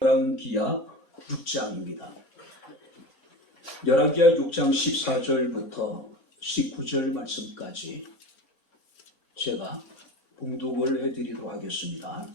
열왕기하 6장입니다. 열왕기하 6장 14절부터 19절 말씀까지 제가 봉독을 해드리도록 하겠습니다.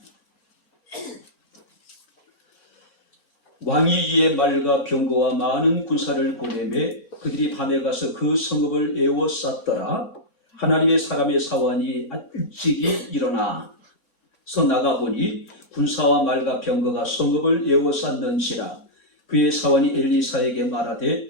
왕이 이에 말과 병거와 많은 군사를 보내매 그들이 밤에 가서 그 성읍을 에워쌌더라. 하나님의 사람의 사환이 일찍이 일어나서 나가보니 군사와 말과 병거가 성읍을 에워쌌는지라. 그의 사환이 엘리사에게 말하되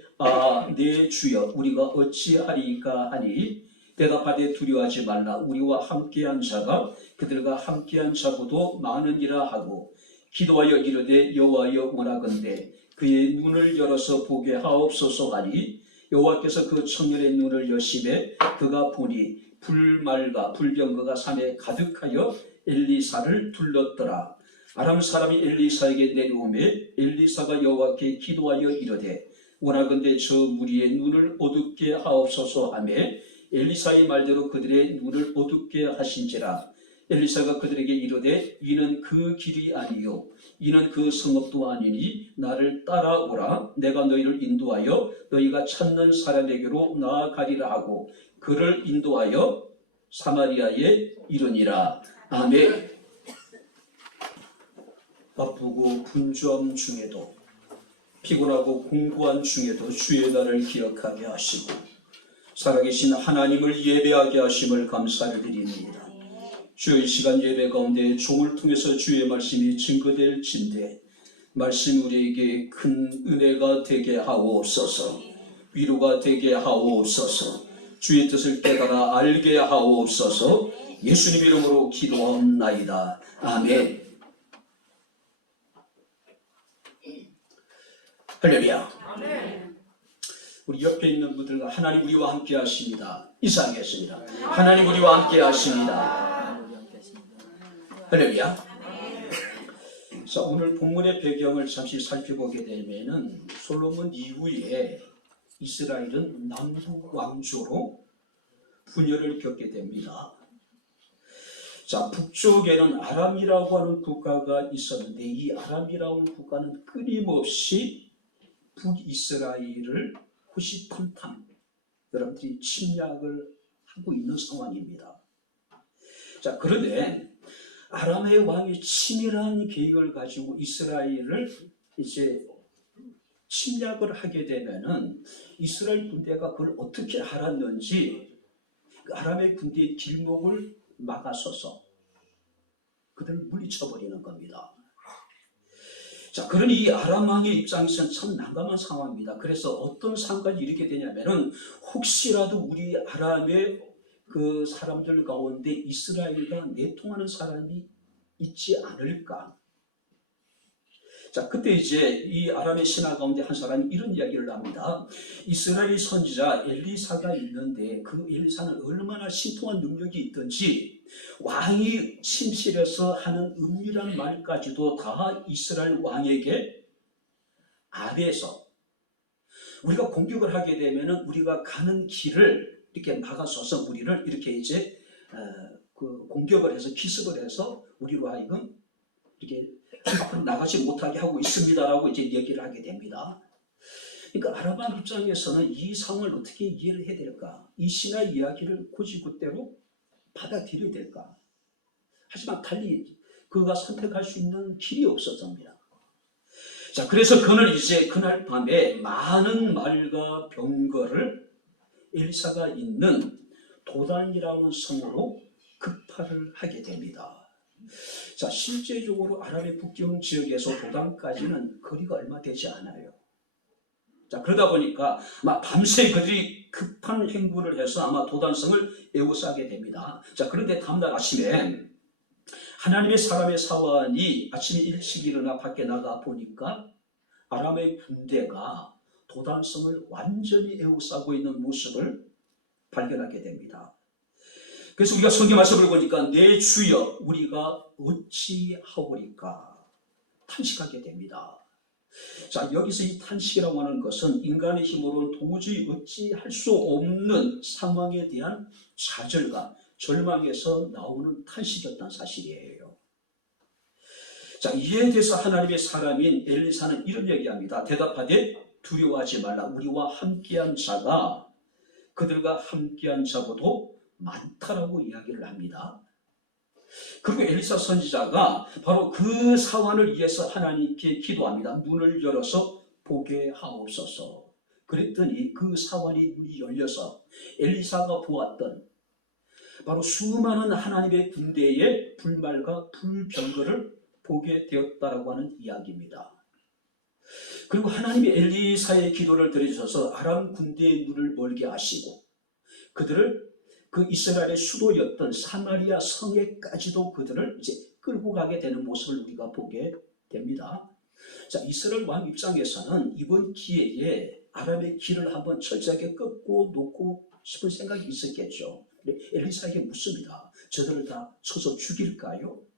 내 주여 우리가 어찌하리까 하니 대답하되 두려워하지 말라. 우리와 함께한 자가 그들과 함께한 자보다 많으니라 하고 기도하여 이르되 여호와여 원하건대 그의 눈을 열어서 보게 하옵소서 하니 여호와께서 그 청년의 눈을 여시매 그가 보니 불말과 불병거가 산에 가득하여 엘리사를 둘렀더라. 아람 사람이 엘리사에게 내려오매 엘리사가 여호와께 기도하여 이르되 원하건대 저 무리의 눈을 어둡게 하옵소서 하매 엘리사의 말대로 그들의 눈을 어둡게 하신지라. 엘리사가 그들에게 이르되 이는 그 길이 아니요 이는 그 성읍도 아니니 나를 따라오라. 내가 너희를 인도하여 너희가 찾는 사람에게로 나아가리라 하고 그를 인도하여 사마리아에 이르니라. 아멘. 바쁘고 분주함 중에도 피곤하고 공고한 중에도 주의 날을 기억하게 하시고 살아계신 하나님을 예배하게 하심을 감사를 드립니다. 주여 이 시간 예배 가운데 종을 통해서 주의 말씀이 증거될진대 말씀 우리에게 큰 은혜가 되게 하옵소서. 위로가 되게 하옵소서. 주의 뜻을 깨달아 알게 하옵소서. 예수님 이름으로 기도하옵나이다. 아멘. 할렐루야. 아멘. 우리 옆에 있는 분들과 하나님 우리와 함께 하십니다. 인사하겠습니다. 하나님 우리와 함께 하십니다. 할렐루야. 자, 오늘 본문의 배경을 잠시 살펴보게 되면은 솔로몬 이후에 이스라엘은 남북 왕조로 분열을 겪게 됩니다. 자, 북쪽에는 아람이라고 하는 국가가 있었는데 이 아람이라고 하는 국가는 끊임없이 북이스라엘을 호시탐탐 여러분들이 침략을 하고 있는 상황입니다. 자, 그런데 아람의 왕이 치밀한 계획을 가지고 이스라엘을 이제 침략을 하게 되면은 이스라엘 군대가 그걸 어떻게 알았는지 그 아람의 군대의 길목을 막아서서 그들을 물리쳐버리는 겁니다. 자, 그러니 이 아람 왕의 입장에서는 참 난감한 상황입니다. 그래서 어떤 상황까지 이렇게 되냐면은 혹시라도 우리 아람의 그 사람들 가운데 이스라엘과 내통하는 사람이 있지 않을까? 자, 그때 이제 이 아람의 신하 가운데 한 사람이 이런 이야기를 합니다. 이스라엘 선지자 엘리사가 있는데 그 엘리사는 얼마나 신통한 능력이 있든지 왕이 침실에서 하는 은밀한 말까지도 다 이스라엘 왕에게 아뢰서 우리가 공격을 하게 되면은 우리가 가는 길을 이렇게 막아서서 우리를 이렇게 이제 그 공격을 해서 기습을 해서 우리로 하여금 이렇게 앞으로 나가지 못하게 하고 있습니다라고 이제 얘기를 하게 됩니다. 그러니까 아람 입장에서는 이 상황을 어떻게 이해를 해야 될까? 이 신하의 이야기를 고지고대로 받아들여야 될까? 하지만 달리 그가 선택할 수 있는 길이 없었습니다. 자, 그래서 그는 이제 그날 밤에 많은 말과 병거를 엘리사가 있는 도단이라는 성으로 급파를 하게 됩니다. 자, 실제적으로 아람의 북경 지역에서 도단까지는 거리가 얼마 되지 않아요. 자, 그러다 보니까 아마 밤새 그들이 급한 행군을 해서 아마 도단성을 에워싸게 됩니다. 자, 그런데 다음날 아침에 하나님의 사람의 사환이 아침에 일찍 일어나 밖에 나가 보니까 아람의 군대가 도단성을 완전히 에워싸고 있는 모습을 발견하게 됩니다. 그래서 우리가 성경 말씀을 보니까 내 주여 우리가 어찌하오리까 탄식하게 됩니다. 자, 여기서 이 탄식이라고 하는 것은 인간의 힘으로는 도저히 어찌할 수 없는 상황에 대한 좌절과 절망에서 나오는 탄식이었다는 사실이에요. 자, 이에 대해서 하나님의 사람인 엘리사는 이런 얘기합니다. 대답하되 두려워하지 말라. 우리와 함께한 자가 그들과 함께한 자보다 많다라고 이야기를 합니다. 그리고 엘리사 선지자가 바로 그 사환을 위해서 하나님께 기도합니다. 눈을 열어서 보게 하옵소서. 그랬더니 그 사환이 눈이 열려서 엘리사가 보았던 바로 수많은 하나님의 군대의 불말과 불병거를 보게 되었다라고 하는 이야기입니다. 그리고 하나님이 엘리사의 기도를 들으셔서 아람 군대의 눈을 멀게 하시고 그들을 그 이스라엘의 수도였던 사마리아 성에까지도 그들을 이제 끌고 가게 되는 모습을 우리가 보게 됩니다. 자, 이스라엘 왕 입장에서는 이번 기회에 아람의 길을 한번 철저하게 끊고 놓고 싶은 생각이 있었겠죠. 엘리사에게 묻습니다. 저들을 다 쳐서 죽일까요?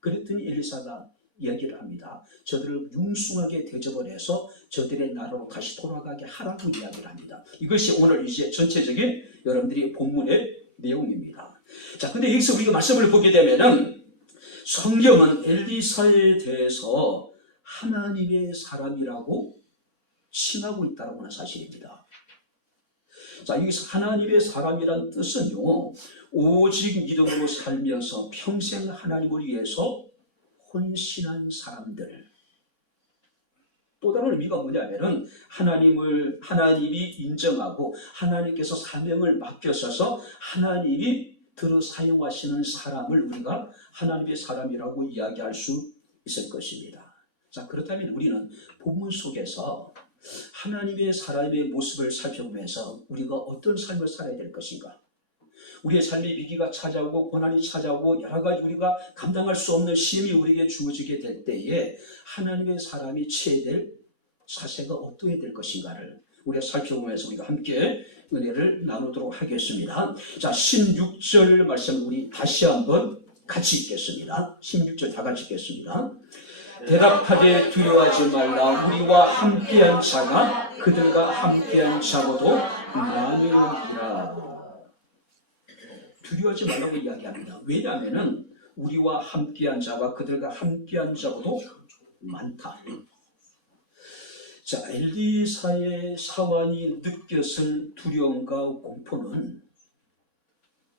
그랬더니 엘리사가 이야기를 합니다. 저들을 융숭하게 대접을 해서 저들의 나라로 다시 돌아가게 하라고 이야기를 합니다. 이것이 오늘 이제 전체적인 여러분들이 본문의 내용입니다. 자, 근데 여기서 우리가 말씀을 보게 되면은 성경은 엘리사에 대해서 하나님의 사람이라고 칭하고 있다는 하는 사실입니다. 자, 여기서 하나님의 사람이란 뜻은요, 오직 믿음으로 살면서 평생 하나님을 위해서 헌신한 사람들. 또 다른 의미가 뭐냐면은 하나님이 인정하고 하나님께서 사명을 맡겨서서 하나님이 들어 사용하시는 사람을 우리가 하나님의 사람이라고 이야기할 수 있을 것입니다. 자, 그렇다면 우리는 본문 속에서 하나님의 사람의 모습을 살펴보면서 우리가 어떤 삶을 살아야 될 것인가? 우리의 삶의 위기가 찾아오고 고난이 찾아오고 여러 가지 우리가 감당할 수 없는 시험이 우리에게 주어지게 될 때에 하나님의 사람이 취해야 될 자세가 어떠해야 될 것인가를 우리가 살펴보면서 우리가 함께 은혜를 나누도록 하겠습니다. 자, 16절 말씀 우리 다시 한번 같이 읽겠습니다. 16절 다 같이 읽겠습니다. 대답하되 두려워하지 말라. 우리와 함께한 자가 그들과 함께한 자보다 많으니라. 두려워하지 말라고 이야기합니다. 왜냐하면 우리와 함께한 자가 그들과 함께한 자보다 많다. 자, 엘리사의 사환이 느꼈을 두려움과 공포는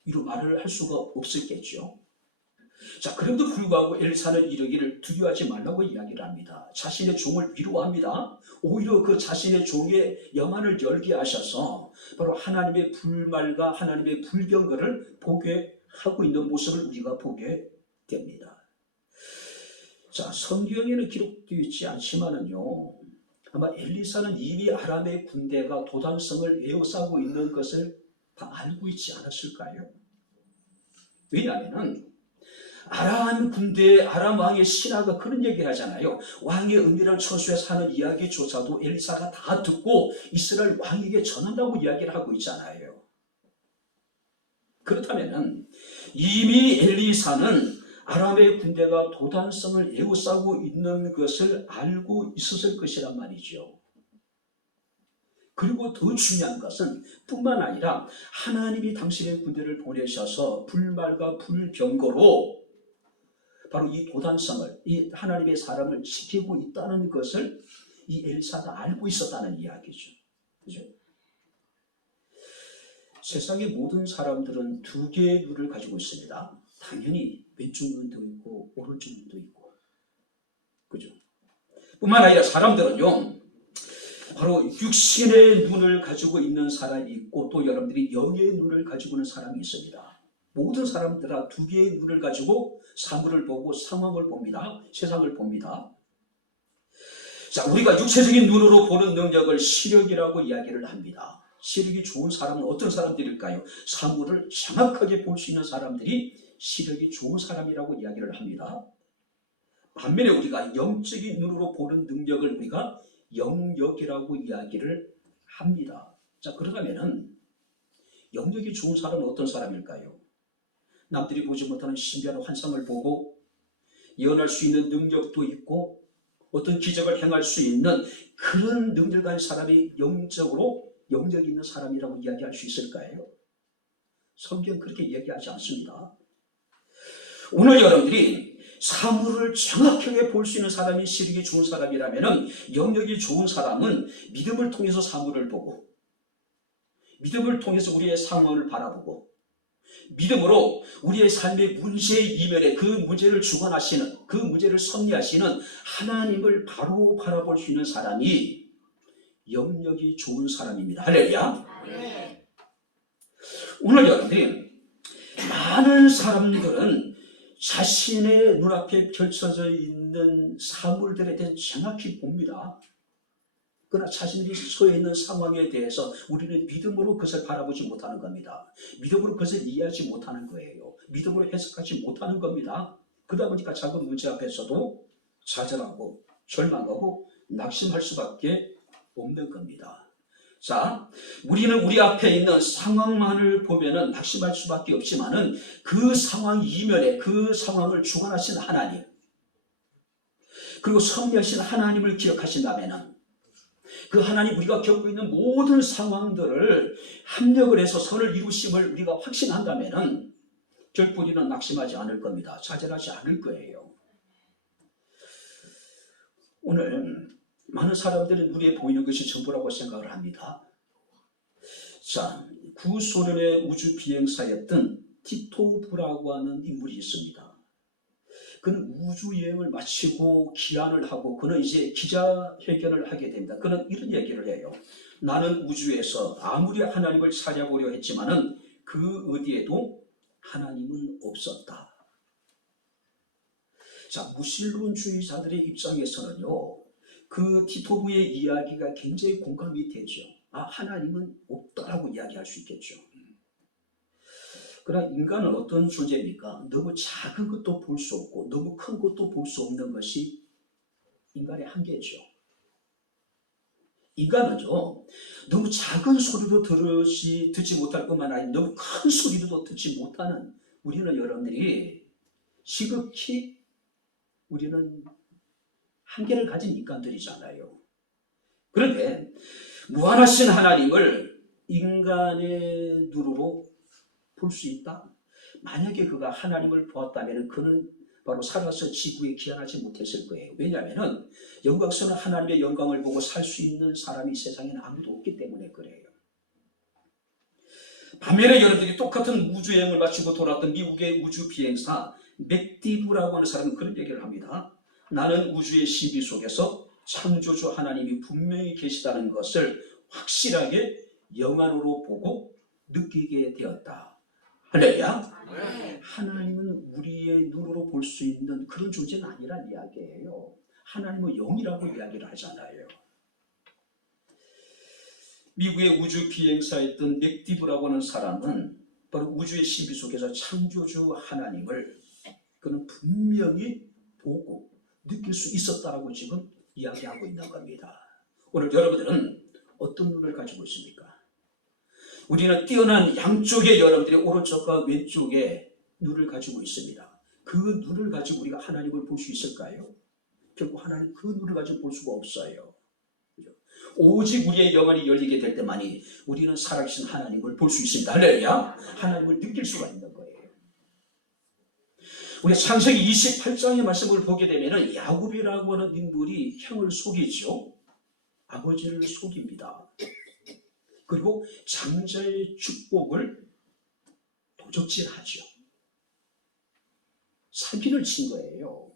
이루 말을 할 수가 없었겠죠. 자, 그럼에도 불구하고 엘리사는 이르기를 두려워하지 말라고 이야기를 합니다. 자신의 종을 위로합니다. 오히려 그 자신의 종의 영안을 열게 하셔서 바로 하나님의 불말과 하나님의 불경거를 보게 하고 있는 모습을 우리가 보게 됩니다. 자, 성경에는 기록되어 있지 않지만은요, 아마 엘리사는 이미 아람의 군대가 도단성을 에워싸고 있는 것을 다 알고 있지 않았을까요? 왜냐하면 아람 군대, 아람 왕의 신하가 그런 얘기를 하잖아요. 왕의 은밀한 처소에서 하는 이야기조차도 엘리사가 다 듣고 이스라엘 왕에게 전한다고 이야기를 하고 있잖아요. 그렇다면 이미 엘리사는 아람의 군대가 도단성을 에워싸고 있는 것을 알고 있었을 것이란 말이죠. 그리고 더 중요한 것은 뿐만 아니라 하나님이 당신의 군대를 보내셔서 불말과 불병거로 바로 이 도단성을, 이 하나님의 사람을 지키고 있다는 것을 이 엘리사가 알고 있었다는 이야기죠. 그죠? 세상의 모든 사람들은 두 개의 눈을 가지고 있습니다. 당연히 왼쪽 눈도 있고 오른쪽 눈도 있고. 그죠? 뿐만 아니라 사람들은요, 바로 육신의 눈을 가지고 있는 사람이 있고 또 여러분들이 영의 눈을 가지고 있는 사람이 있습니다. 모든 사람들은 두 개의 눈을 가지고 사물을 보고 상황을 봅니다. 세상을 봅니다. 자, 우리가 육체적인 눈으로 보는 능력을 시력이라고 이야기를 합니다. 시력이 좋은 사람은 어떤 사람들일까요? 사물을 정확하게 볼 수 있는 사람들이 시력이 좋은 사람이라고 이야기를 합니다. 반면에 우리가 영적인 눈으로 보는 능력을 우리가 영역이라고 이야기를 합니다. 자, 그러다면은 영역이 좋은 사람은 어떤 사람일까요? 남들이 보지 못하는 신비한 환상을 보고 예언할 수 있는 능력도 있고 어떤 기적을 행할 수 있는 그런 능력을 가진 사람이 영적으로 영역이 있는 사람이라고 이야기할 수 있을까요? 성경 그렇게 이야기하지 않습니다. 오늘 여러분들이 사물을 정확하게 볼 수 있는 사람이 시력이 좋은 사람이라면, 영역이 좋은 사람은 믿음을 통해서 사물을 보고, 믿음을 통해서 우리의 상황을 바라보고, 믿음으로 우리의 삶의 문제의 이면에 그 문제를 주관하시는, 그 문제를 섭리하시는 하나님을 바로 바라볼 수 있는 사람이 영역이 좋은 사람입니다. 할렐루야. 네. 오늘 여러분들이, 많은 사람들은 자신의 눈앞에 펼쳐져 있는 사물들에 대해서 정확히 봅니다. 그러나 자신들이 처해 있는 상황에 대해서 우리는 믿음으로 그것을 바라보지 못하는 겁니다. 믿음으로 그것을 이해하지 못하는 거예요. 믿음으로 해석하지 못하는 겁니다. 그러다 보니까 작은 문제 앞에서도 좌절하고 절망하고 낙심할 수밖에 없는 겁니다. 자, 우리는 우리 앞에 있는 상황만을 보면은 낙심할 수밖에 없지만은, 그 상황 이면에 그 상황을 주관하신 하나님, 그리고 섭리하신 하나님을 기억하신다면은, 그 하나님, 우리가 겪고 있는 모든 상황들을 합력을 해서 선을 이루심을 우리가 확신한다면은 결코 우리는 낙심하지 않을 겁니다. 좌절하지 않을 거예요. 오늘 많은 사람들은 눈에 보이는 것이 전부라고 생각을 합니다. 자, 구소련의 우주 비행사였던 티토브라고 하는 인물이 있습니다. 그는 우주 여행을 마치고 귀환을 하고, 그는 이제 기자회견을 하게 됩니다. 그는 이런 얘기를 해요. 나는 우주에서 아무리 하나님을 찾아보려 했지만은 그 어디에도 하나님은 없었다. 자, 무신론주의자들의 입장에서는요, 그 티토브의 이야기가 굉장히 공감이 되죠. 아, 하나님은 없다라고 이야기할 수 있겠죠. 그러나 인간은 어떤 존재입니까? 너무 작은 것도 볼 수 없고 너무 큰 것도 볼 수 없는 것이 인간의 한계죠. 인간은요, 너무 작은 소리도 듣지 못할 뿐만 아니라 너무 큰 소리도 듣지 못하는, 우리는 여러분들이 시극히 우리는 한계를 가진 인간들이잖아요. 그런데 무한하신 하나님을 인간의 눈으로 볼 수 있다? 만약에 그가 하나님을 보았다면 그는 바로 살아서 지구에 귀환하지 못했을 거예요. 왜냐하면 영광스러운 하나님의 영광을 보고 살 수 있는 사람이 세상에는 아무도 없기 때문에 그래요. 반면에 여러분들이 똑같은 우주여행을 마치고 돌아왔던 미국의 우주 비행사 맥디브라고 하는 사람은 그런 얘기를 합니다. 나는 우주의 신비 속에서 창조주 하나님이 분명히 계시다는 것을 확실하게 영안으로 보고 느끼게 되었다. 할렐루야. 네. 하나님은 우리의 눈으로 볼 수 있는 그런 존재는 아니란 이야기예요. 하나님은 영이라고 이야기를 하잖아요. 미국의 우주 비행사였던 맥디브라고 하는 사람은 바로 우주의 신비 속에서 창조주 하나님을 그는 분명히 보고 느낄 수 있었다라고 지금 이야기하고 있는 겁니다. 오늘 여러분들은 어떤 눈을 가지고 있습니까? 우리는 뛰어난 양쪽에, 여러분들이 오른쪽과 왼쪽에 눈을 가지고 있습니다. 그 눈을 가지고 우리가 하나님을 볼 수 있을까요? 결국 하나님 그 눈을 가지고 볼 수가 없어요. 오직 우리의 영안이 열리게 될 때만이 우리는 살아계신 하나님을 볼 수 있습니다. 할렐루야. 하나님을 느낄 수가 있는 거예요. 우리 창세기 28장의 말씀을 보게 되면 야곱이라고 하는 인물이 형을 속이죠. 아버지를 속입니다. 그리고 장자의 축복을 도적질하죠. 사기를 친 거예요.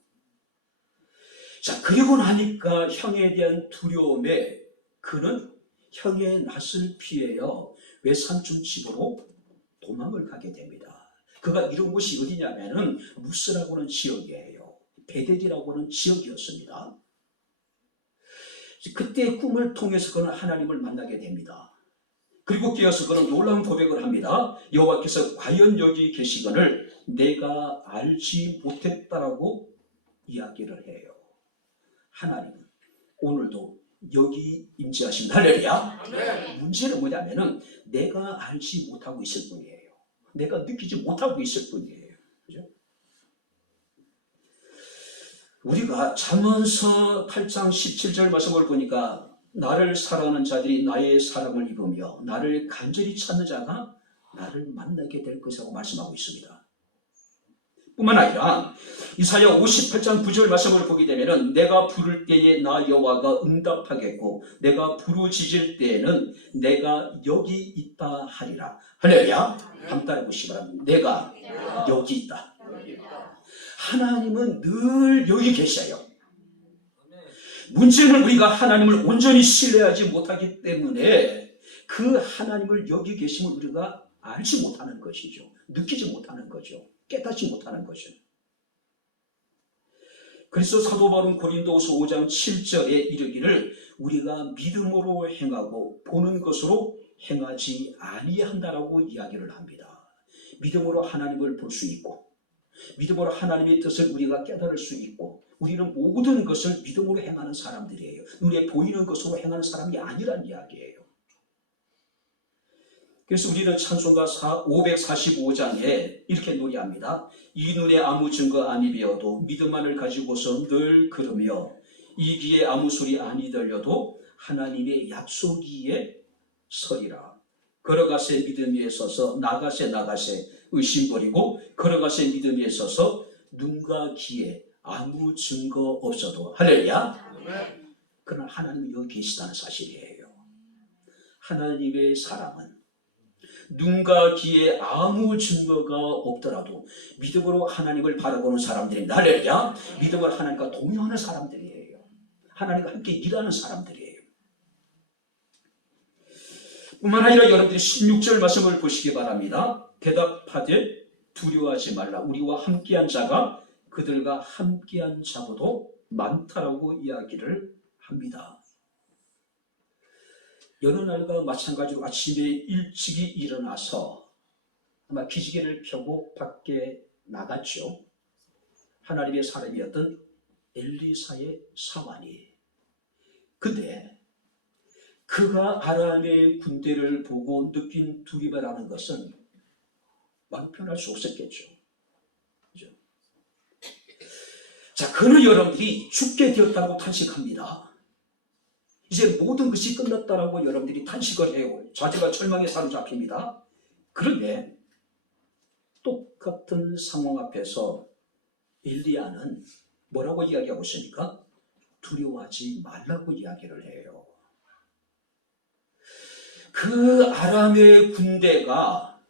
자, 그리고 나니까 형에 대한 두려움에 그는 형의 낯을 피해요. 외삼촌 집으로 도망을 가게 됩니다. 그가 이룬 곳이 어디냐면은 루스라고 하는 지역이에요. 베델이라고 하는 지역이었습니다. 그때 꿈을 통해서 그는 하나님을 만나게 됩니다. 그리고 깨어서 그는 놀라운 고백을 합니다. 여호와께서 과연 여기 계시거늘 내가 알지 못했다라고 이야기를 해요. 하나님은 오늘도 여기 임재하십니다. 할렐루야. 네. 문제는 뭐냐면은 내가 알지 못하고 있을 뿐이에요. 내가 느끼지 못하고 있을 뿐이에요. 그죠? 우리가 잠언서 8장 17절 말씀을 보니까 나를 사랑하는 자들이 나의 사랑을 입으며 나를 간절히 찾는 자가 나를 만나게 될 것이라고 말씀하고 있습니다. 뿐만 아니라 이사야 58장 9절 말씀을 보게 되면은 내가 부를 때에 나 여호와가 응답하겠고 내가 부르짖을 때에는 내가 여기 있다 하리라. 할렐루야. 한번 따라 보시기 바랍니다. 내가 여기 있다. 하나님은 늘 여기 계셔요. 문제는 우리가 하나님을 온전히 신뢰하지 못하기 때문에 그 하나님을 여기 계심을 우리가 알지 못하는 것이죠. 느끼지 못하는 거죠. 깨닫지 못하는 거죠. 그래서 사도 바울은 고린도후서 5장 7절에 이르기를 우리가 믿음으로 행하고 보는 것으로 행하지 아니한다라고 이야기를 합니다. 믿음으로 하나님을 볼 수 있고 믿음으로 하나님의 뜻을 우리가 깨달을 수 있고 우리는 모든 것을 믿음으로 행하는 사람들이에요. 눈에 보이는 것으로 행하는 사람이 아니란 이야기예요. 그래서 우리는 찬송가 545장에 이렇게 노래합니다. 이 눈에 아무 증거 아니 배어도 믿음만을 가지고서 늘 걸으며 이 귀에 아무 소리 아니 들려도 하나님의 약속 위에 서리라. 걸어가세 믿음 위에 서서 나가세 의심 버리고 걸어가세 믿음 위에 서서 눈과 귀에 아무 증거 없어도 할렐루야. 그러나 하나님은 여기 계시다는 사실이에요. 하나님의 사랑은 눈과 귀에 아무 증거가 없더라도 믿음으로 하나님을 바라보는 사람들입니다. 할렐루야. 믿음으로 하나님과 동행하는 사람들이에요. 하나님과 함께 일하는 사람들이에요. 뿐만 아니라 여러분들이 16절 말씀을 보시기 바랍니다. 대답하되 두려워하지 말라. 우리와 함께한 자가 그들과 함께한 자보다 많다라고 이야기를 합니다. 여느 날과 마찬가지로 아침에 일찍이 일어나서 아마 기지개를 펴고 밖에 나갔죠. 하나님의 사람이었던 엘리사의 사환이. 근데 그가 아람의 군대를 보고 느낀 두려움이라는 것은 말로 표현할 수 없었겠죠. 그죠? 자, 그는 여러분들이 죽게 되었다고 탄식합니다. 이제 모든 것이 끝났다라고 여러분들이 탄식을 해요. 좌절과 절망에 사로잡힙니다. 그런데 똑같은 상황 앞에서 엘리야는 뭐라고 이야기하고 있습니까? 두려워하지 말라고 이야기를 해요. 그 아람의 군대가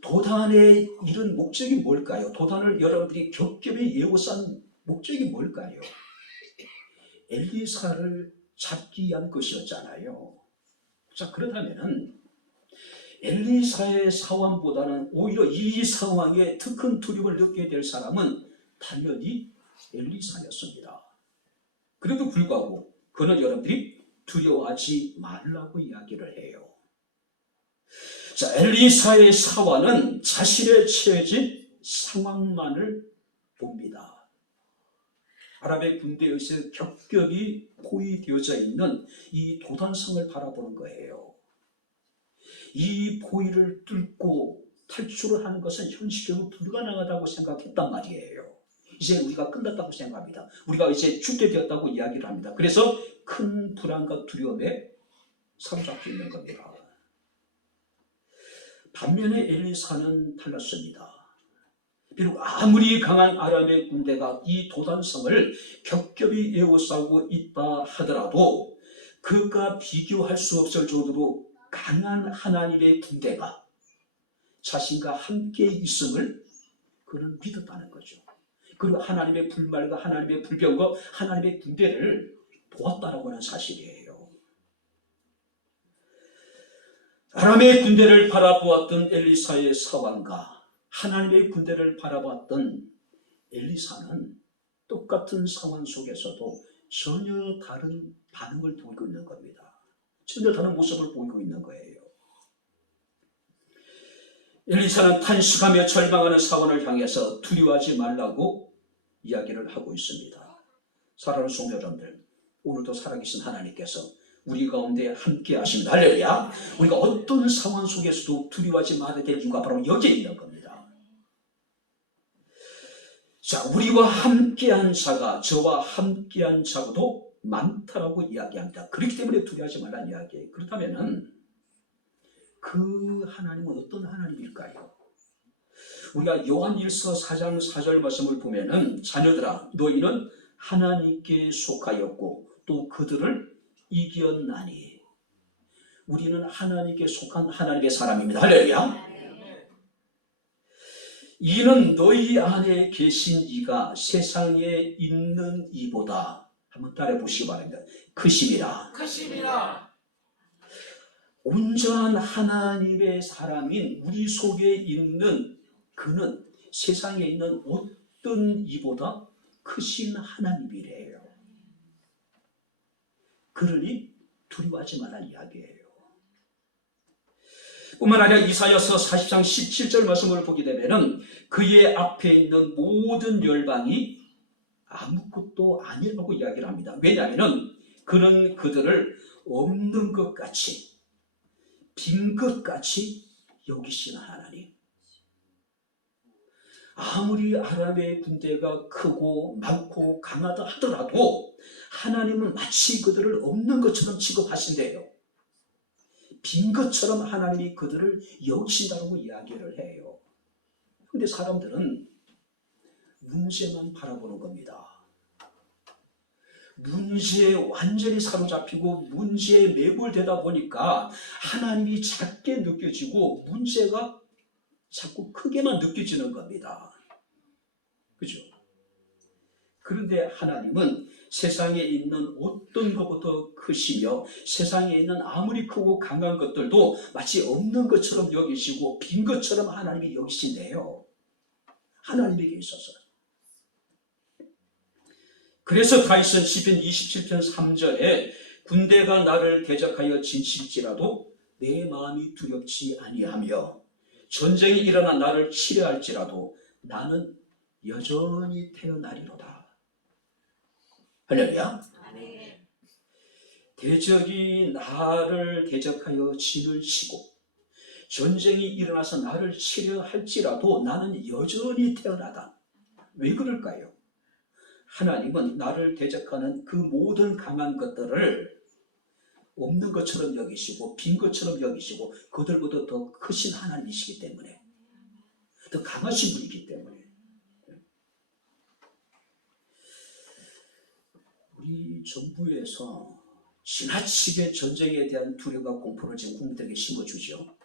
도단에 이른 목적이 뭘까요? 도단을 여러분들이 겹겹이 예우산 목적이 뭘까요? 엘리사를 잡기 위한 것이었잖아요. 자, 그렇다면은 엘리사의 사환보다는 오히려 이 상황에 더 큰 두려움을 느끼게 될 사람은 당연히 엘리사였습니다. 그래도 불구하고 그는 여러분들이 두려워하지 말라고 이야기를 해요. 자, 엘리사의 사환은 자신의 처해진 상황만을 봅니다. 아람의 군대에서 겹겹이 포위되어져 있는 이 도단성을 바라보는 거예요. 이 포위를 뚫고 탈출을 하는 것은 현실적으로 불가능하다고 생각했단 말이에요. 이제 우리가 끝났다고 생각합니다. 우리가 이제 죽게 되었다고 이야기를 합니다. 그래서 큰 불안과 두려움에 사로잡혀 있는 겁니다. 반면에 엘리사는 달랐습니다. 비록 아무리 강한 아람의 군대가 이 도단성을 겹겹이 에워싸고 있다 하더라도 그것과 비교할 수 없을 정도로 강한 하나님의 군대가 자신과 함께 있음을 그는 믿었다는 거죠. 그리고 하나님의 불말과 하나님의 불병과 하나님의 군대를 보았다라고 하는 사실이에요. 아람의 군대를 바라보았던 엘리사의 사환과 하나님의 군대를 바라봤던 엘리사는 똑같은 상황 속에서도 전혀 다른 반응을 보이고 있는 겁니다. 전혀 다른 모습을 보이고 있는 거예요. 엘리사는 탄식하며 절망하는 사환을 향해서 두려워하지 말라고 이야기를 하고 있습니다. 사랑하는 성도 여러분들, 오늘도 살아계신 하나님께서 우리 가운데 함께 하십니다. 할렐루야. 우리가 어떤 상황 속에서도 두려워하지 말아야 될 이유가 바로 여기에 있는 겁니다. 자, 우리와 함께한 자가 저와 함께한 자보다 많다라고 이야기합니다. 그렇기 때문에 두려워하지 말라는 이야기예요. 그렇다면은 그 하나님은 어떤 하나님일까요? 우리가 요한일서 4장 4절 말씀을 보면은 자녀들아 너희는 하나님께 속하였고 또 그들을 이겼나니. 우리는 하나님께 속한 하나님의 사람입니다. 할렐루야. 이는 너희 안에 계신 이가 세상에 있는 이보다, 한번 따라해 보시기 바랍니다. 크심이라. 온전한 하나님의 사람인 우리 속에 있는 그는 세상에 있는 어떤 이보다 크신 하나님이래요. 그러니 두려워하지 말라 이야기예요. 뿐만 아니라 이사야서 40장 17절 말씀을 보게 되면은 그의 앞에 있는 모든 열방이 아무것도 아니라고 이야기를 합니다. 왜냐하면 그는 그들을 없는 것 같이, 빈 것 같이 여기시는 하나님. 아무리 아람의 군대가 크고 많고 강하다 하더라도 하나님은 마치 그들을 없는 것처럼 취급하신대요. 빈 것처럼 하나님이 그들을 여기신다고 이야기를 해요. 그런데 사람들은 문제만 바라보는 겁니다. 문제에 완전히 사로잡히고 문제에 매몰되다 보니까 하나님이 작게 느껴지고 문제가 자꾸 크게만 느껴지는 겁니다. 그죠? 그런데 하나님은 세상에 있는 어떤 것보다 크시며 세상에 있는 아무리 크고 강한 것들도 마치 없는 것처럼 여기시고 빈 것처럼 하나님이 여기신대요. 하나님에게 있어서. 그래서 다윗은 시편 27편 3절에 군대가 나를 대적하여 진칠지라도 내 마음이 두렵지 아니하며 전쟁이 일어나 나를 치려할지라도 나는 여전히 태어나리로다. 할렐루야. 대적이 나를 대적하여 진을 치고 전쟁이 일어나서 나를 치려 할지라도 나는 여전히 태어나다. 왜 그럴까요? 하나님은 나를 대적하는 그 모든 강한 것들을 없는 것처럼 여기시고 빈 것처럼 여기시고 그들보다 더 크신 하나님이시기 때문에, 더 강하신 분이기 때문에 우리 정부에서 지나치게 전쟁에 대한 두려움과 공포를 지금 국민들에게 심어주죠.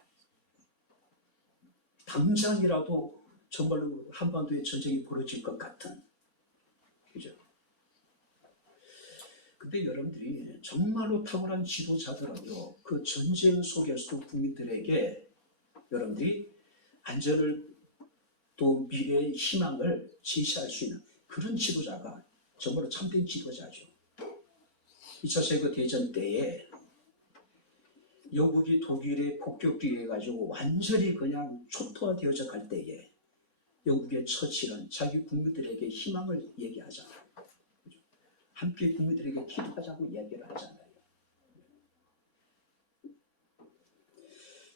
당장이라도 정말로 한반도에 전쟁이 벌어질 것 같은, 그죠? 근데 여러분들이 정말로 탁월한 지도자들은요, 그 전쟁 속에서도 국민들에게 여러분들이 안전을 또 미래의 희망을 제시할 수 있는 그런 지도자가 정말로 참된 지도자죠. 2차 세계 대전 때에 영국이 독일에 폭격기에 가지고 완전히 그냥 초토화되어져 갈 때에 영국의 처칠은 자기 국민들에게 희망을 얘기하잖아요. 함께 국민들에게 기도하자고 이야기를 하잖아요.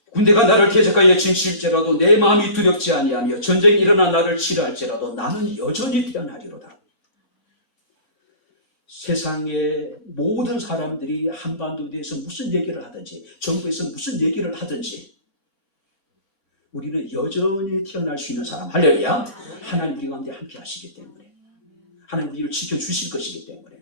군대가 나를 대적하여 진실지라도 내 마음이 두렵지 아니하며 전쟁이 일어나 나를 치려할지라도 나는 여전히 태어나리로다. 세상의 모든 사람들이 한반도에 대해서 무슨 얘기를 하든지 정부에서 무슨 얘기를 하든지 우리는 여전히 태어날 수 있는 사람, 할렐루야. 하나님 우리 가운데 함께 하시기 때문에, 하나님 우리를 지켜주실 것이기 때문에.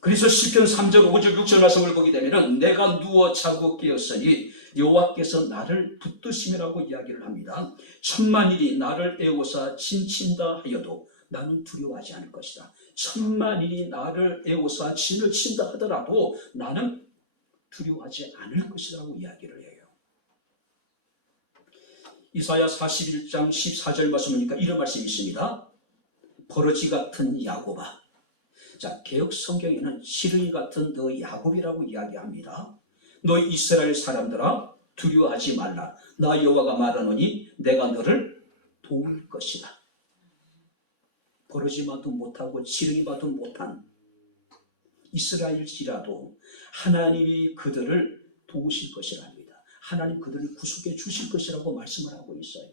그래서 시편 3절 5절 6절 말씀을 보게 되면 내가 누워 자고 깨었으니 여호와께서 나를 붙드심이라고 이야기를 합니다. 천만일이 나를 애워싸 진친다 하여도 나는 두려워하지 않을 것이다. 천만일이 나를 애워싸 진을 친다 하더라도 나는 두려워하지 않을 것이라고 이야기를 해요. 이사야 41장 14절 말씀이니까 이런 말씀이 있습니다. 버러지 같은 야곱아. 자, 개역 성경에는 시르이 같은 너 야곱이라고 이야기합니다. 너 이스라엘 사람들아 두려워하지 말라. 나 여호와가 말하노니 내가 너를 도울 것이다. 버러지마도 못하고 지렁이마도 못한 이스라엘이라도 하나님이 그들을 도우실 것이라 합니다. 하나님 그들을 구속해 주실 것이라고 말씀을 하고 있어요.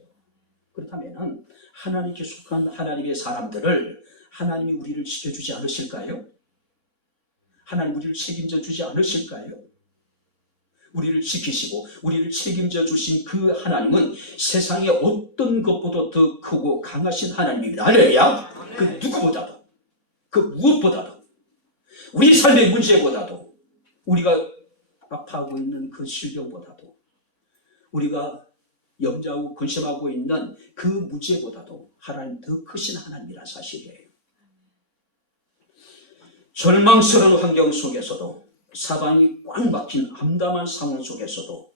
그렇다면 하나님께 속한 하나님의 사람들을 하나님이 우리를 지켜주지 않으실까요? 하나님 우리를 책임져 주지 않으실까요? 우리를 지키시고 우리를 책임져 주신 그 하나님은 세상의 어떤 것보다 더 크고 강하신 하나님입니다. 할렐루야. 그 누구보다도, 그 무엇보다도, 우리 삶의 문제보다도, 우리가 아파하고 있는 그 질병보다도, 우리가 염려하고 근심하고 있는 그 문제보다도 하나님 더 크신 하나님이란 사실이에요. 절망스러운 환경 속에서도, 사방이 꽉 막힌 암담한 상황 속에서도,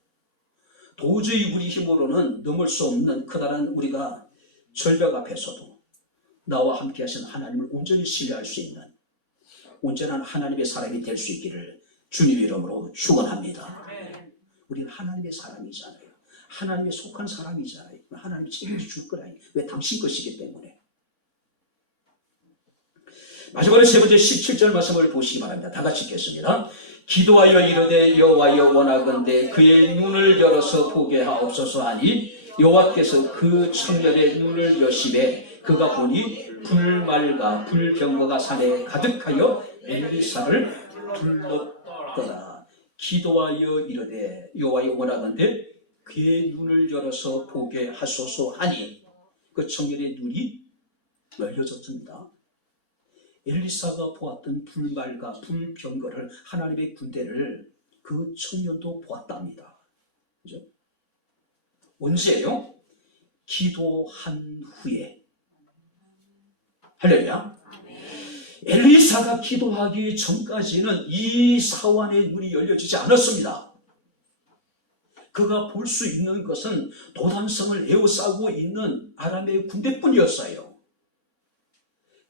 도저히 우리 힘으로는 넘을 수 없는 커다란 우리가 절벽 앞에서도 나와 함께 하신 하나님을 온전히 신뢰할 수 있는 온전한 하나님의 사람이 될 수 있기를 주님 이름으로 축원합니다. 우리는 하나님의 사람이잖아요. 하나님에 속한 사람이잖아요. 하나님이 책임져 줄 거라니. 왜? 당신 것이기 때문에. 마지막으로 세 번째 17절 말씀을 보시기 바랍니다. 다 같이 읽겠습니다. 기도하여 이르되 여호와여 원하건대 그의 눈을 열어서 보게 하옵소서 하니 여호와께서 그 청년의 눈을 여시매 그가 보니 불말과 불병거가 산에 가득하여 엘리사를 불렀더라. 기도하여 이르되 여호와여 원하건대 그의 눈을 열어서 보게 하소서 하니 그 청년의 눈이 열려졌습니다. 엘리사가 보았던 불말과 불병거를, 하나님의 군대를 그 청년도 보았답니다. 그죠? 언제요? 기도한 후에. 할렐루야. 엘리사가 기도하기 전까지는 이 사환의 눈이 열려지지 않았습니다. 그가 볼 수 있는 것은 도단성을 에워싸고 있는 아람의 군대뿐이었어요.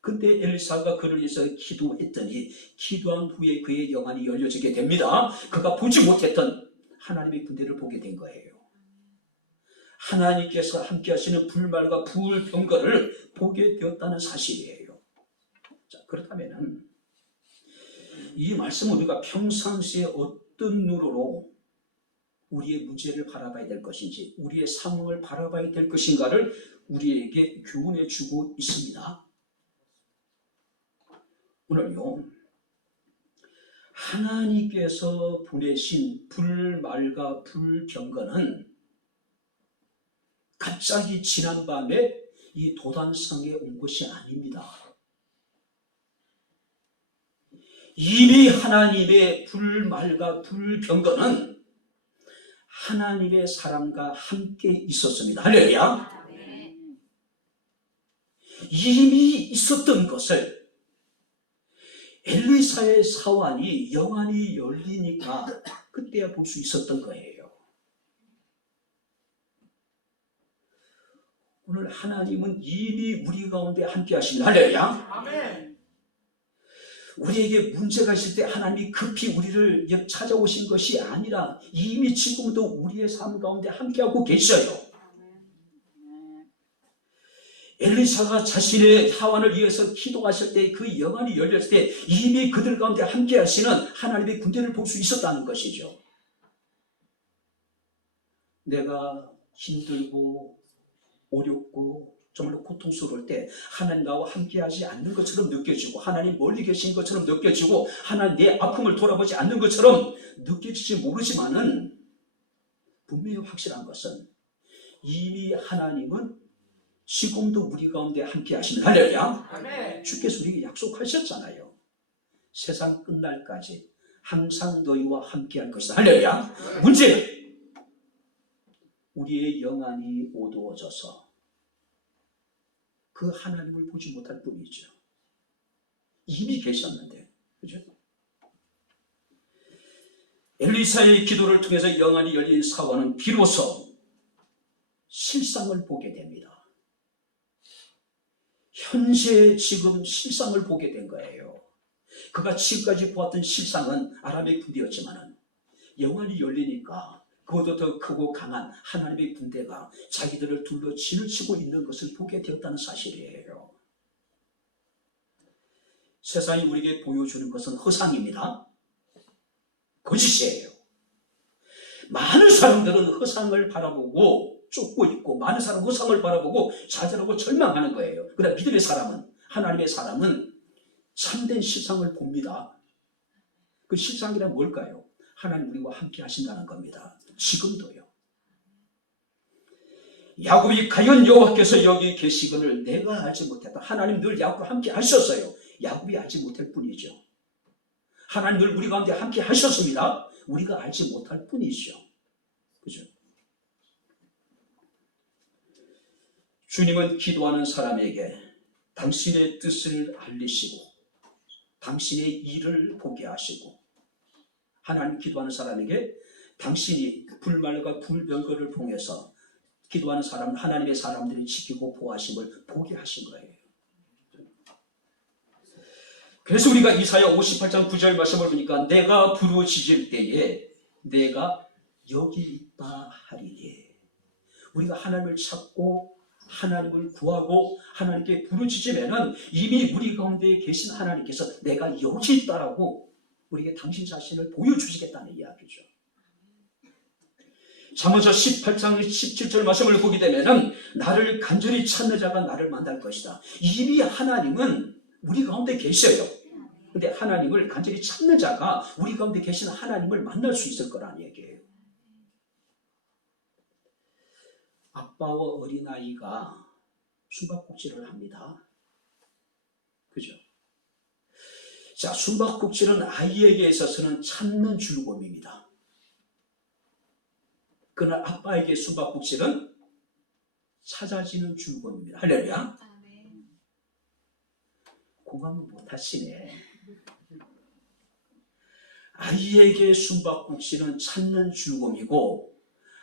근데 엘리사가 그를 위해서 기도했더니 기도한 후에 그의 영안이 열려지게 됩니다. 그가 보지 못했던 하나님의 군대를 보게 된 거예요. 하나님께서 함께 하시는 불말과 불병거를 보게 되었다는 사실이에요. 자, 그렇다면 이 말씀은 우리가 평상시에 어떤 눈으로 우리의 문제를 바라봐야 될 것인지, 우리의 상황을 바라봐야 될 것인가를 우리에게 교훈해 주고 있습니다. 오늘요, 하나님께서 보내신 불말과 불병거는 갑자기 지난 밤에 이 도단성에 온 것이 아닙니다. 이미 하나님의 불말과 불병거는 하나님의 사람과 함께 있었습니다. 할렐루야. 이미 있었던 것을 엘리사의 사환이 영안이 열리니까 그때야 볼 수 있었던 거예요. 오늘 하나님은 이미 우리 가운데 함께 하십니다. 할렐루야. 우리에게 문제가 있을 때 하나님이 급히 우리를 찾아오신 것이 아니라 이미 지금도 우리의 삶 가운데 함께하고 계셔요. 엘리사가 자신의 사환을 위해서 기도하실 때 그 영안이 열렸을 때 이미 그들 가운데 함께 하시는 하나님의 군대를 볼 수 있었다는 것이죠. 내가 힘들고 어렵고 정말로 고통스러울 때 하나님 나와 함께하지 않는 것처럼 느껴지고, 하나님 멀리 계신 것처럼 느껴지고, 하나님 내 아픔을 돌아보지 않는 것처럼 느껴질지 모르지만은 분명히 확실한 것은 이미 하나님은 지금도 우리 가운데 함께 하시는, 할렐루야. 주께서 우리에게 약속하셨잖아요. 세상 끝날까지 항상 너희와 함께 할 것이다. 할렐루야. 문제는 우리의 영안이 어두워져서 그 하나님을 보지 못할 뿐이죠. 이미 계셨는데, 그죠? 엘리사의 기도를 통해서 영안이 열린 사원은 비로소 실상을 보게 됩니다. 현재 지금 실상을 보게 된 거예요. 그가 지금까지 보았던 실상은 아람의 군대였지만 영안이 열리니까 그보다 더 크고 강한 하나님의 군대가 자기들을 둘러 진을 치고 있는 것을 보게 되었다는 사실이에요. 세상이 우리에게 보여주는 것은 허상입니다. 거짓이에요. 많은 사람들은 허상을 바라보고 쫓고 있고, 많은 사람은 허상을 바라보고 좌절하고 절망하는 거예요. 그러나 믿음의 사람은, 하나님의 사람은 참된 실상을 봅니다. 그 실상이란 뭘까요? 하나님 우리와 함께 하신다는 겁니다. 지금도요. 야곱이 과연 여호와께서 여기 계시거늘 내가 알지 못했다. 하나님 늘 야곱과 함께 하셨어요. 야곱이 알지 못할 뿐이죠. 하나님 늘 우리 가운데 함께 하셨습니다. 우리가 알지 못할 뿐이죠. 그죠? 주님은 기도하는 사람에게 당신의 뜻을 알리시고 당신의 일을 보게 하시고, 하나님 기도하는 사람에게 당신이 불말과 불병거를 통해서 기도하는 사람, 하나님의 사람들이 지키고 보호하심을 보게 하신 거예요. 그래서 우리가 이사야 58장 9절 말씀을 보니까 내가 부르짖을 때에 내가 여기 있다 하리니, 우리가 하나님을 찾고 하나님을 구하고 하나님께 부르짖으면은 이미 우리 가운데 계신 하나님께서 내가 여기 있다라고 우리에게 당신 자신을 보여주시겠다는 이야기죠. 잠언서 18장 17절 말씀을 보게 되면은 나를 간절히 찾는 자가 나를 만날 것이다. 이미 하나님은 우리 가운데 계셔요. 근데 하나님을 간절히 찾는 자가 우리 가운데 계신 하나님을 만날 수 있을 거라는 얘기예요. 아빠와 어린아이가 숨바꼭질을 합니다. 그죠? 자, 숨바꼭질은 아이에게 있어서는 찾는 즐거움입니다. 그러나 아빠에게 숨바꼭질은 찾아지는 즐거움입니다. 할렐루야. 공감을 못하시네. 아이에게 숨바꼭질은 찾는 즐거움이고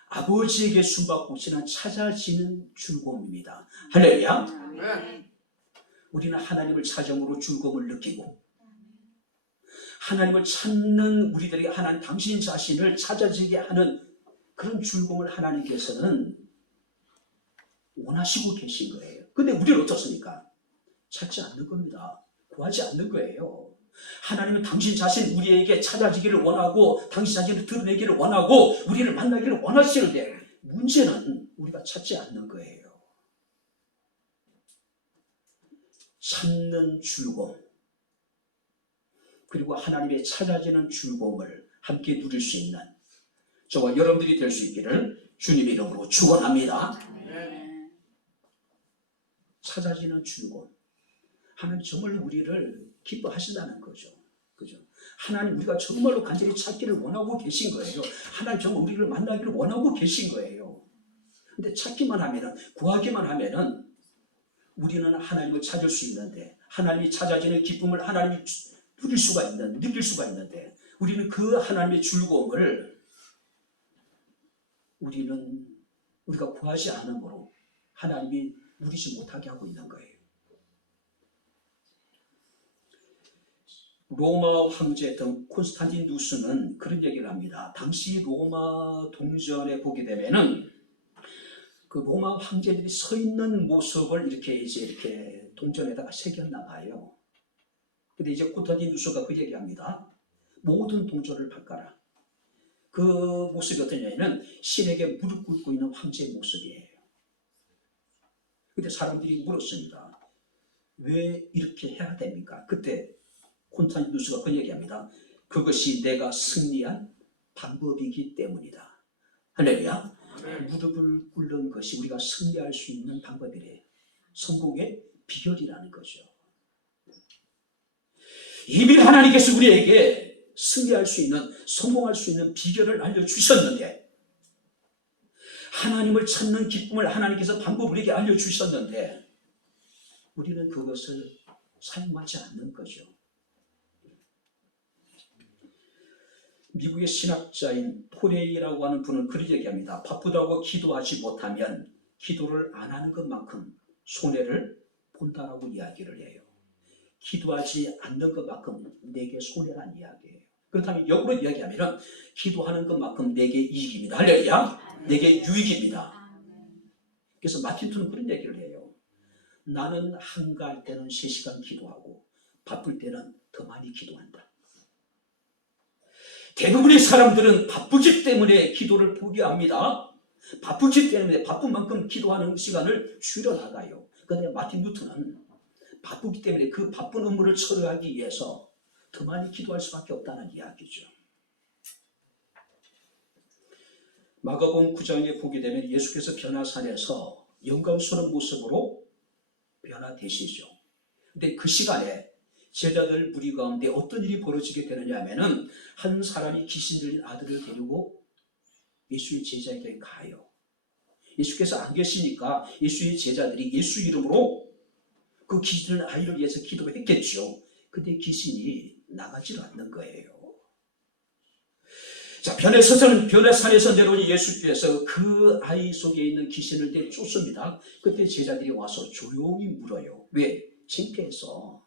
아버지에게 숨바꼭질은 찾아지는 즐거움입니다. 할렐루야. 우리는 하나님을 찾음으로 즐거움을 느끼고 하나님을 찾는 우리들에게 하나님 당신 자신을 찾아지게 하는 그런 즐거움을 하나님께서는 원하시고 계신 거예요. 근데 우리는 어떻습니까? 찾지 않는 겁니다. 구하지 않는 거예요. 하나님은 당신 자신 우리에게 찾아지기를 원하고 당신 자신을 드러내기를 원하고 우리를 만나기를 원하시는데 문제는 우리가 찾지 않는 거예요. 찾는 즐거움 그리고 하나님의 찾아지는 즐거움을 함께 누릴 수 있는 저와 여러분들이 될 수 있기를 주님의 이름으로 축원합니다. 찾아지는 즐거움, 하나님 정말 우리를 기뻐하신다는 거죠. 그죠? 하나님 우리가 정말로 간절히 찾기를 원하고 계신 거예요. 하나님 정말 우리를 만나기를 원하고 계신 거예요. 근데 찾기만 하면은, 구하기만 하면은 우리는 하나님을 찾을 수 있는데, 하나님이 찾아지는 기쁨을 하나님이 느낄 수가 있는데 우리는 그 하나님의 즐거움을 우리가 구하지 않으므로 하나님이 누리지 못하게 하고 있는 거예요. 로마 황제였던 콘스탄티누스는 그런 얘기를 합니다. 당시 로마 동전에 보게 되면은 그 로마 황제들이 서 있는 모습을 이렇게 동전에다가 새겼나 봐요. 근데 이제 콘스탄티누스가 그 얘기합니다. 모든 동전을 바꿔라. 그 모습이 어떠냐면 신에게 무릎 꿇고 있는 황제의 모습이에요. 근데 사람들이 물었습니다. 왜 이렇게 해야 됩니까? 그때 콘스탄티누스가 그 얘기합니다. 그것이 내가 승리한 방법이기 때문이다. 할렐루야. 무릎을 꿇는 것이 우리가 승리할 수 있는 방법이래요. 성공의 비결이라는 거죠. 이미 하나님께서 우리에게 승리할 수 있는, 성공할 수 있는 비결을 알려주셨는데, 하나님을 찾는 기쁨을 하나님께서 방법을 우리에게 알려주셨는데 우리는 그것을 사용하지 않는 거죠. 미국의 신학자인 토레이라고 하는 분은 그런 얘기합니다. 바쁘다고 기도하지 못하면 기도를 안 하는 것만큼 손해를 본다라고 이야기를 해요. 기도하지 않는 것만큼 내게 손해란 이야기예요. 그렇다면 역으로 이야기하면 기도하는 것만큼 내게 이익입니다. 할렐루야. 내게 유익입니다. 그래서 마틴 루터는 그런 얘기를 해요. 나는 한가할 때는 3시간 기도하고 바쁠 때는 더 많이 기도한다. 대부분의 사람들은 바쁘기 때문에 기도를 포기합니다. 바쁘기 때문에 바쁜 만큼 기도하는 시간을 줄여나가요. 그런데 마틴 루터는 바쁘기 때문에 그 바쁜 업무를 처리하기 위해서 더 많이 기도할 수밖에 없다는 이야기죠. 마가복음 9장에 보게 되면 예수께서 변화산에서 영광스러운 모습으로 변화되시죠. 근데 그 시간에 제자들 무리 가운데 어떤 일이 벌어지게 되느냐 하면은 한 사람이 귀신 들린 아들을 데리고 예수의 제자에게 가요. 예수께서 안 계시니까 예수의 제자들이 예수 이름으로 그 귀신 들린 아이를 위해서 기도를 했겠죠. 근데 귀신이 나가질 않는 거예요. 자, 변화산에서 내려오니 예수께서 그 아이 속에 있는 귀신을 내쫓습니다. 그때 제자들이 와서 조용히 물어요. 왜? 창피해서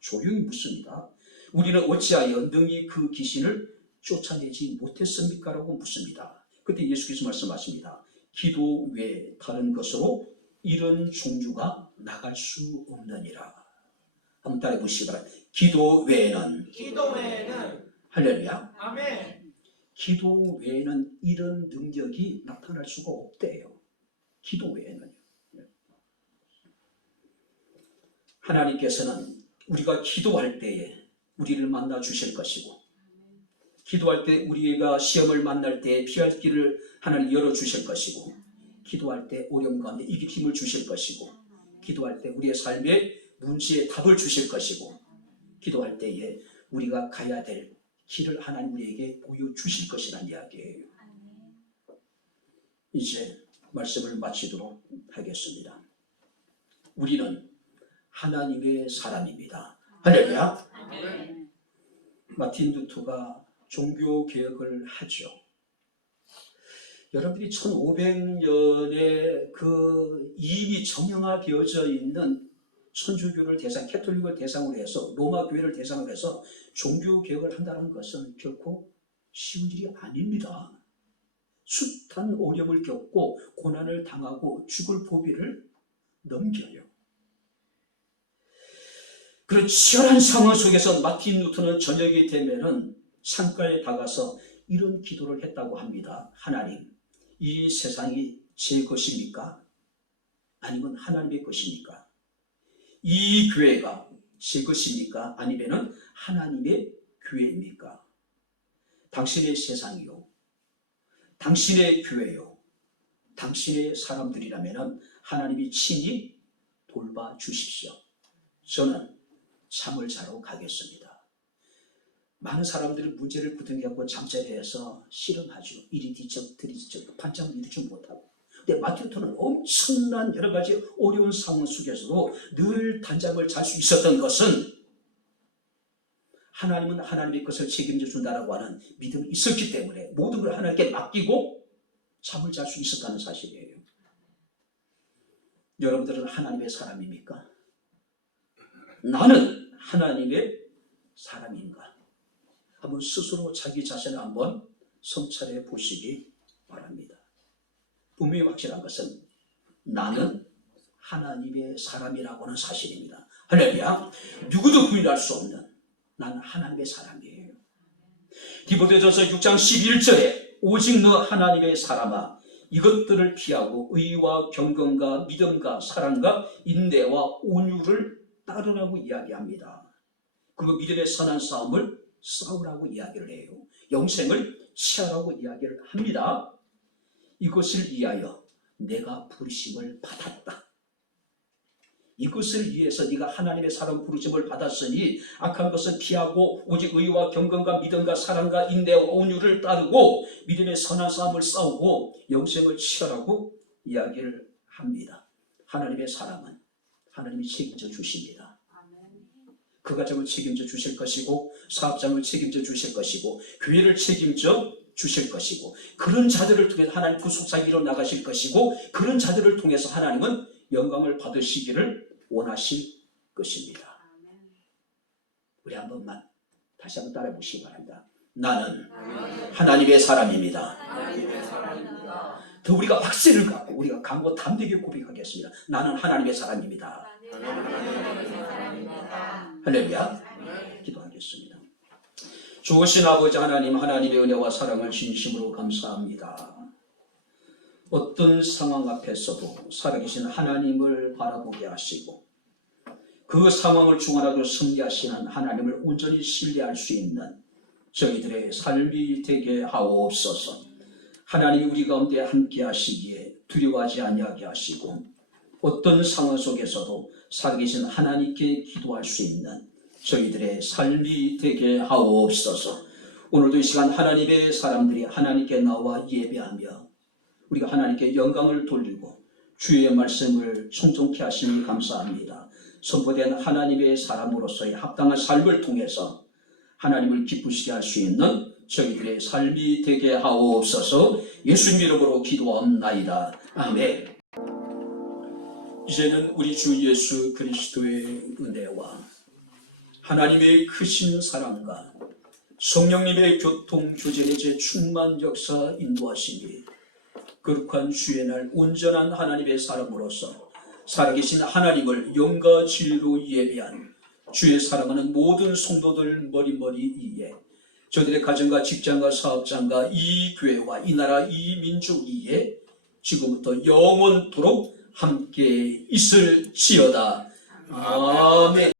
조용히 묻습니다. 우리는 어찌하여 능히 그 귀신을 쫓아내지 못했습니까? 라고 묻습니다. 그때 예수께서 말씀하십니다. 기도 외에 다른 것으로 이런 종류가 나갈 수 없느니라. 한번 따라해 보시기 바랍니다. 기도 외에는 할렐루야. 아멘. 기도 외에는 이런 능력이 나타날 수가 없대요. 기도 외에는. 하나님께서는 우리가 기도할 때에 우리를 만나 주실 것이고, 기도할 때 우리가 시험을 만날 때 피할 길을 하나님 열어주실 것이고, 기도할 때 어려움 가운데 이길 힘을 주실 것이고, 기도할 때 우리의 삶의 문제에 답을 주실 것이고, 기도할 때에 우리가 가야 될 길을 하나님 우리에게 보여주실 것이라는 이야기예요. 이제 말씀을 마치도록 하겠습니다. 우리는 하나님의 사람입니다. 할렐루야. 마틴 루터가 종교개혁을 하죠. 여러분들이 1500년에 그 이미 정형화되어져 있는 천주교를 캐톨릭을 대상으로 해서 로마 교회를 대상으로 해서 종교개혁을 한다는 것은 결코 쉬운 일이 아닙니다. 숱한 어려움을 겪고 고난을 당하고 죽을 고비를 넘겨요. 그런 치열한 상황 속에서 마틴 루터는 저녁이 되면은 창가에 다가서 이런 기도를 했다고 합니다. 하나님, 이 세상이 제 것입니까? 아니면 하나님의 것입니까? 이 교회가 제 것입니까? 아니면 하나님의 교회입니까? 당신의 세상이요, 당신의 교회요, 당신의 사람들이라면 하나님이 친히 돌봐주십시오. 저는 잠을 자러 가겠습니다. 많은 사람들은 문제를 부둥켜고 잠자리에서 실험하죠. 이리 뒤척 뒤척 반짝을 이루지 못하고. 근데 마틴 루터는 엄청난 여러 가지 어려운 상황 속에서도 늘 단잠을 잘 수 있었던 것은 하나님은 하나님의 것을 책임져 준다라고 하는 믿음이 있었기 때문에 모든 걸 하나님께 맡기고 잠을 잘 수 있었다는 사실이에요. 여러분들은 하나님의 사람입니까? 나는 하나님의 사람인가? 한번 스스로 자기 자신을 한번 성찰해 보시기 바랍니다. 분명히 확실한 것은 나는 하나님의 사람이라고 하는 사실입니다. 할렐루야. 누구도 부인할 수 없는 나는 하나님의 사람이에요. 디모데전서 6장 11절에 오직 너 하나님의 사람아 이것들을 피하고 의와 경건과 믿음과 사랑과 인내와 온유를 따르라고 이야기합니다. 그리고 믿음의 선한 싸움을 싸우라고 이야기를 해요. 영생을 취하라고 이야기를 합니다. 이것을 위하여 내가 부르심을 받았다. 이것을 위해서 네가 하나님의 사람 부르심을 받았으니 악한 것은 피하고 오직 의와 경건과 믿음과 사랑과 인내와 온유를 따르고 믿음의 선한 싸움을 싸우고 영생을 취하라고 이야기를 합니다. 하나님의 사람은 하나님이 책임져 주십니다. 그 가정을 책임져 주실 것이고 사업장을 책임져 주실 것이고 교회를 책임져 주실 것이고 그런 자들을 통해서 하나님 구속사역이 일어나가실 것이고 그런 자들을 통해서 하나님은 영광을 받으시기를 원하실 것입니다. 우리 한 번만 다시 한번 따라해 보시기 바랍니다. 나는 하나님의 사람입니다. 더 우리가 박세를 갖고 우리가 강고 담대하게 고백하겠습니다. 나는 하나님의 사람입니다. 할렐루야. 기도하겠습니다. 좋으신 아버지 하나님, 하나님의 은혜와 사랑을 진심으로 감사합니다. 어떤 상황 앞에서도 살아계신 하나님을 바라보게 하시고 그 상황을 중원하고 승리하시는 하나님을 온전히 신뢰할 수 있는 저희들의 삶이 되게 하옵소서. 하나님이 우리 가운데 함께 하시기에 두려워하지 아니하게 하시고 어떤 상황 속에서도 살아계신 하나님께 기도할 수 있는 저희들의 삶이 되게 하옵소서. 오늘도 이 시간 하나님의 사람들이 하나님께 나와 예배하며 우리가 하나님께 영광을 돌리고 주의 말씀을 청종케 하시니 감사합니다. 선포된 하나님의 사람으로서의 합당한 삶을 통해서 하나님을 기쁘시게 할 수 있는 저희들의 삶이 되게 하옵소서. 예수님 이름으로 기도합나이다. 아멘. 이제는 우리 주 예수 그리스도의 은혜와 하나님의 크신 사랑과 성령님의 교통 교제의 충만 역사 인도하시니 거룩한 주의 날 온전한 하나님의 사람으로서 살아계신 하나님을 영과 진리로 예배한 주의 사랑하는 모든 성도들 머리머리 위에 저들의 가정과 직장과 사업장과 이 교회와 이 나라 이 민족 위에 지금부터 영원토록 함께 있을지어다. 아멘.